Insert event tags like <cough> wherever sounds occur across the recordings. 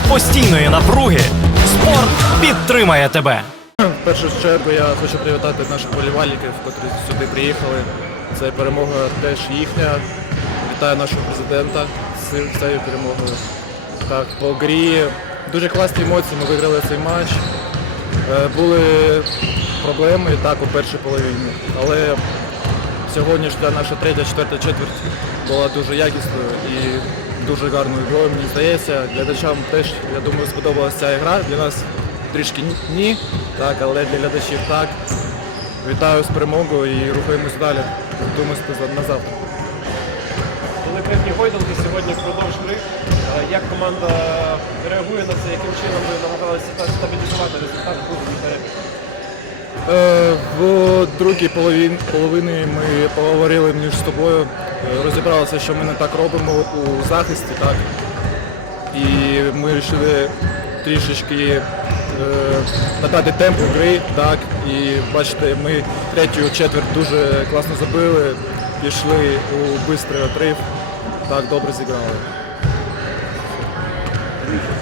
серед постійної напруги спорт підтримає тебе. В першу чергу я хочу привітати наших болівальників, котрі сюди приїхали. Це перемога теж їхня. Вітаю нашого президента з цією перемогою. Так, по грі дуже класні емоції, ми виграли цей матч. Е, Були проблеми так у першій половині, але сьогоднішня наша третя, четверта четверть була дуже якісною і дуже гарною грою, мені здається. Глядачам теж, я думаю, сподобалася ця гра. Для нас трішки ні- так, але для глядачів так. Вітаю з перемогою і рухаємось далі. Готуємося на завтра. Були певні гойдалки сьогодні впродовж гри. Е, Як команда реагує на це, яким чином ви намагалися стабілізувати результат буде перед? Е, В другій половині, ми поговорили між собою, е, розібралися, що ми не так робимо у захисті, так. І ми вирішили трішечки е, надати темпу гри, так. І бачите, ми третю четверть дуже класно забили, пішли у швидкий отрив, так добре зіграли.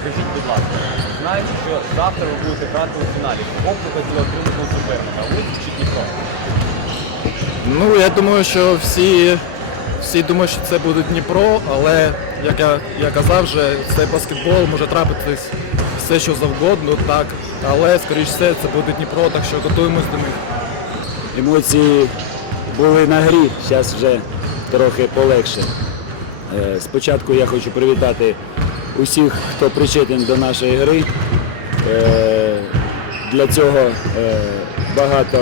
Скажіть, будь ласка, знаючи, що завтра ви будете грати у фіналі, кого б ви хотіли отримати у суперника, Луцьк чи Дніпро? Ну, я думаю, що всі, всі думають, що це буде Дніпро, але як я, я казав вже, це баскетбол, може трапитись все, що завгодно, так. Але, скоріш все, це буде Дніпро, так що готуємось до них. Емоції були на грі, зараз вже трохи полегше. Е, Спочатку я хочу привітати усіх, хто причетен до нашої гри. Е, Для цього е, багато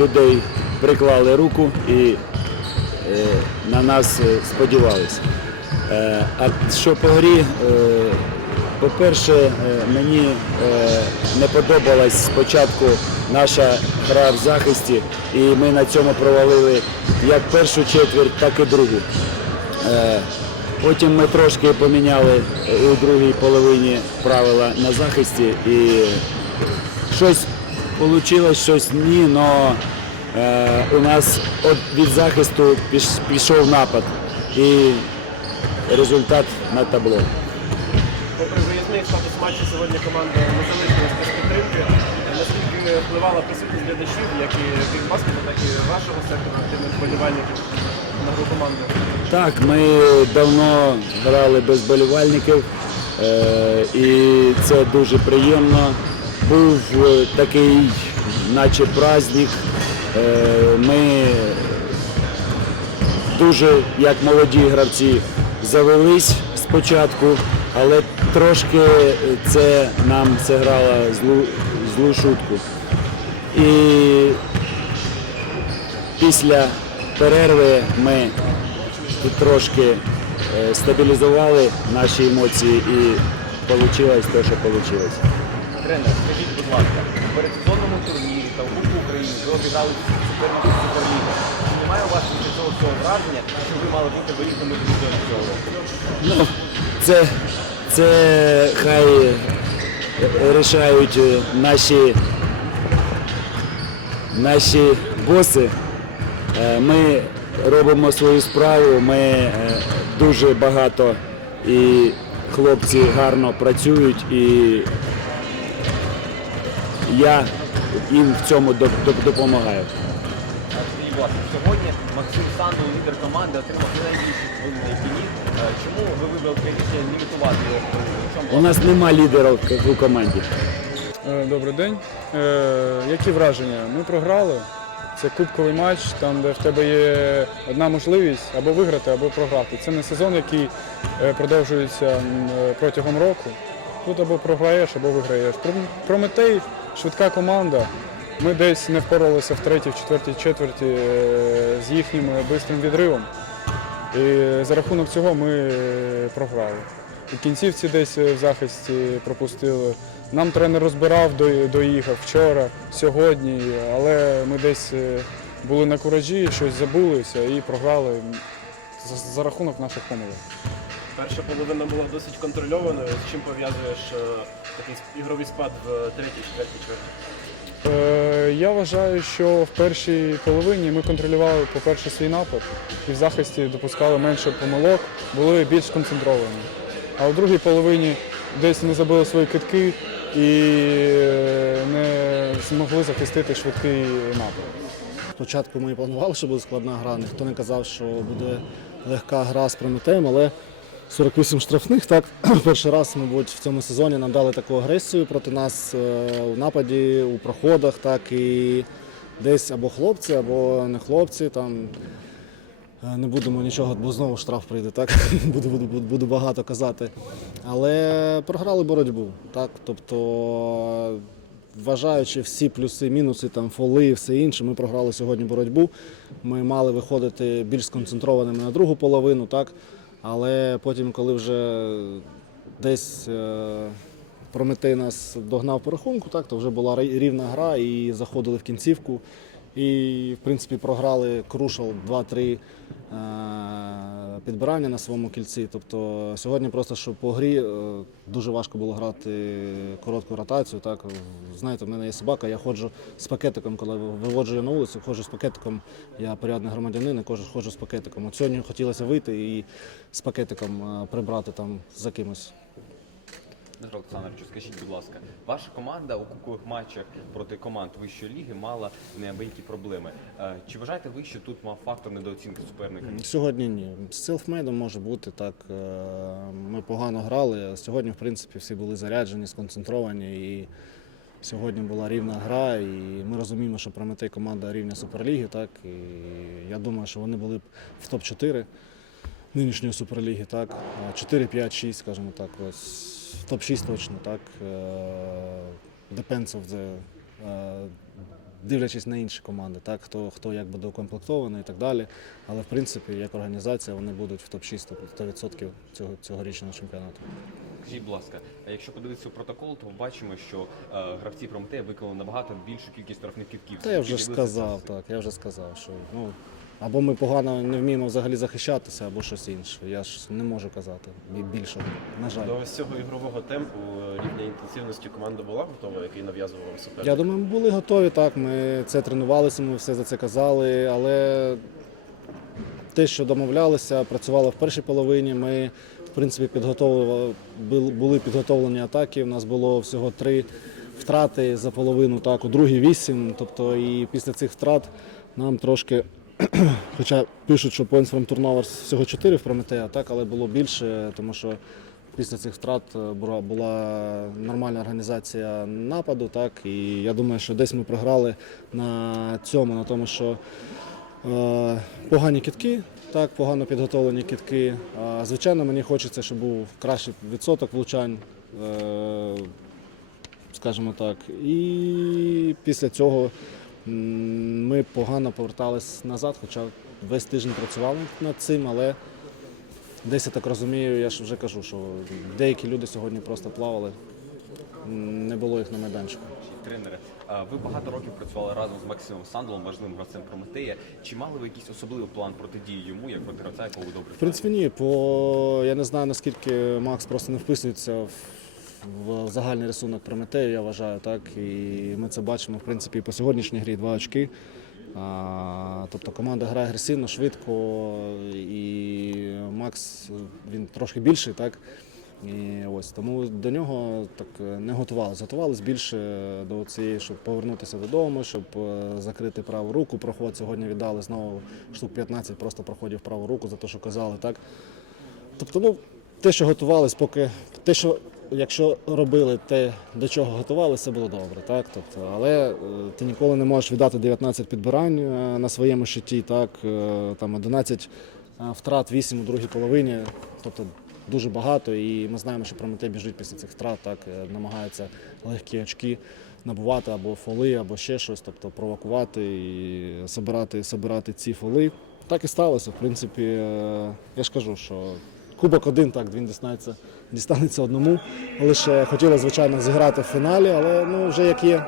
людей приклали руку і е, на нас сподівалися. А що по грі, по-перше, мені не подобалась спочатку наша гра в захисті, і ми на цьому провалили як першу четверть, так і другу. Е, Потім ми трошки поміняли у другій половині правила на захисті і щось вийшло, щось ні, але у нас від захисту піш- пішов напад і результат на табло. Попри виїзний статус матчу сьогодні команда не залишилась без підтримки. Впливала присутність глядачів, як і бігбаскету, так і вашого сектора активних вболівальників на гру команди? Так, ми давно грали без болівальників е, і це дуже приємно. Був е, такий, наче праздник. Е, Ми дуже, як молоді гравці, завелись спочатку, але трошки це нам зіграло злу, злу шутку. І після перерви ми тут трошки е, стабілізували наші емоції і вийшло те, що вийшло. Тренер, скажіть, будь ласка, у передсезонному турнірі та в Кубку України ви обіграли суперників Суперліги. Чи немає у вас після цього цього враження, що ви мали бути виїзними друзями цього року? Ну, це, це хай рішають е, наші, наші боси. Е, Ми робимо свою справу, ми е, дуже багато і хлопці гарно працюють і я їм в цьому доп- доп- допомагаю. Сьогодні Максим Санду, лідер команди, отримав найбільші хвилини піні. Чому ви вибрали рішення лімітувати його? У нас нема лідерів у команді. Е, Добрий день. Е, які враження? Ми програли. Це кубковий матч, там, де в тебе є одна можливість або виграти, або програти. Це не сезон, який е, продовжується протягом року. Тут або програєш, або виграєш. Прометей швидка команда. Ми десь не впоралися в третій, в четвертій четверті з їхнім бистрим відривом. І за рахунок цього ми програли. У кінцівці десь е, в захисті пропустили. Нам тренер розбирав, доїхав вчора, сьогодні, але ми десь е, були на куражі, щось забулися і програли за, за рахунок наших помилок. Перша половина була досить контрольованою. З чим пов'язуєш е, такий ігровий спад в третій, четвертій чверті? Е, Я вважаю, що в першій половині ми контролювали, по-перше, свій напад і в захисті допускали менше помилок, були більш концентровані. А в другій половині десь не забили свої китки і е, не змогли захистити швидкий напад. Спочатку ми і планували, що буде складна гра. Ніхто не казав, що буде легка гра з Прометеєм, але 48 штрафних. Так, <clears throat> перший раз, мабуть, в цьому сезоні нам дали таку агресію проти нас е, у нападі, у проходах, так і десь або хлопці, або не хлопці. Там не будемо нічого, бо знову штраф прийде, так <laughs> буду, буду, буду, багато казати. Але програли боротьбу. Так, тобто Вважаючи всі плюси, мінуси, там фоли і все інше, ми програли сьогодні боротьбу. Ми мали виходити більш сконцентрованими на другу половину, так. Але потім, коли вже десь е, Прометей нас догнав по рахунку, так, то вже була рівна гра і заходили в кінцівку. І, в принципі, програли Крушал 2-3 е, підбирання на своєму кільці. Тобто сьогодні просто що по грі е, дуже важко було грати коротку ротацію. Так. Знаєте, в мене є собака, я ходжу з пакетиком, коли виводжу я на вулицю, ходжу з пакетиком, я порядний громадянин, і ходжу, ходжу з пакетиком. От сьогодні хотілося вийти і з пакетиком е, прибрати там за кимось. Дмитро Олександровичу, скажіть, будь ласка, ваша команда у кубкових матчах проти команд вищої ліги мала неабиякі проблеми. Е, Чи вважаєте ви, що тут мав фактор недооцінки суперника? Сьогодні ні. З селфмейдом може бути так. е, Ми погано грали. Сьогодні, в принципі, всі були заряджені, сконцентровані. І сьогодні була рівна гра. І ми розуміємо, що Прометей команда рівня Суперліги. Так? І я думаю, що вони були б в топ-4 нинішньої Суперліги. Так? 4, 5, 6, скажімо так. Ось. В топ-6 точно. Так? Е, Depends of the, е, дивлячись на інші команди, так? Хто, хто як буде укомплектований і так далі. Але в принципі, як організація, вони будуть в топ-6 100% цього, цьогорічного чемпіонату. Скажіть, будь ласка, а якщо подивитися протокол, то бачимо, що е, гравці Прометея виконали набагато більшу кількість штрафних китків. Та я вже сказав, так, я вже сказав, що ну, або ми погано не вміємо взагалі захищатися, або щось інше. Я ж не можу казати бі- більше, на жаль. До ось цього ігрового темпу рівня інтенсивності команда була готова, який нав'язував суперник? Я думаю, ми були готові, так. Ми це тренувалися, ми все за це казали, але те, що домовлялися, працювало в першій половині. Ми, в принципі, підготовили, були підготовлені атаки. У нас було всього три втрати за половину, так, у другій вісім. Тобто, і після цих втрат нам трошки. <clears throat> Хоча пишуть, що points from turnovers всього 4 в Прометея, так, але було більше, тому що після цих втрат е, була, нормальна організація нападу. Так, і я думаю, що десь ми програли на цьому, на тому, що е, погані кітки, так, погано підготовлені кітки. А, звичайно, мені хочеться, щоб був кращий відсоток влучань. Е, скажімо так. І після цього ми погано повертались назад, хоча весь тиждень працювали над цим, але десь я так розумію, я ж вже кажу, що деякі люди сьогодні просто плавали, не було їх на майданчику. Тренери, ви багато років працювали разом з Максимом Сандлом, важливим гравцем Прометея. Чи мали ви якийсь особливий план протидії йому, як проти гравця, якого ви добре В принципі, ні, по я не знаю наскільки Макс просто не вписується в, в загальний рисунок Прометею, я вважаю, так. І ми це бачимо, в принципі, по сьогоднішній грі два очки. А, тобто команда грає агресивно, швидко, і Макс він трошки більший, так. І ось тому до нього так не готувалися. Готувалися більше до цієї, щоб повернутися додому, щоб е, закрити праву руку. Проход сьогодні віддали знову штук 15 просто проходів праву руку за те, що казали, так. Тобто, ну, те, що готувались, поки те, що якщо робили те, до чого готувалися, було добре. Так? Тобто, але е, ти ніколи не можеш віддати 19 підбирань е, на своєму щиті, так? е, там 11 е, втрат, 8 у другій половині. Тобто дуже багато, і ми знаємо, що Прометей біжить після цих втрат, так, намагається легкі очки набувати або фоли, або ще щось, тобто провокувати і собирати, собирати ці фоли. Так і сталося. В принципі, я ж кажу, що кубок один, так, він дістанеться, дістанеться одному. Лише хотіли, звичайно, зіграти в фіналі, але ну, вже як є.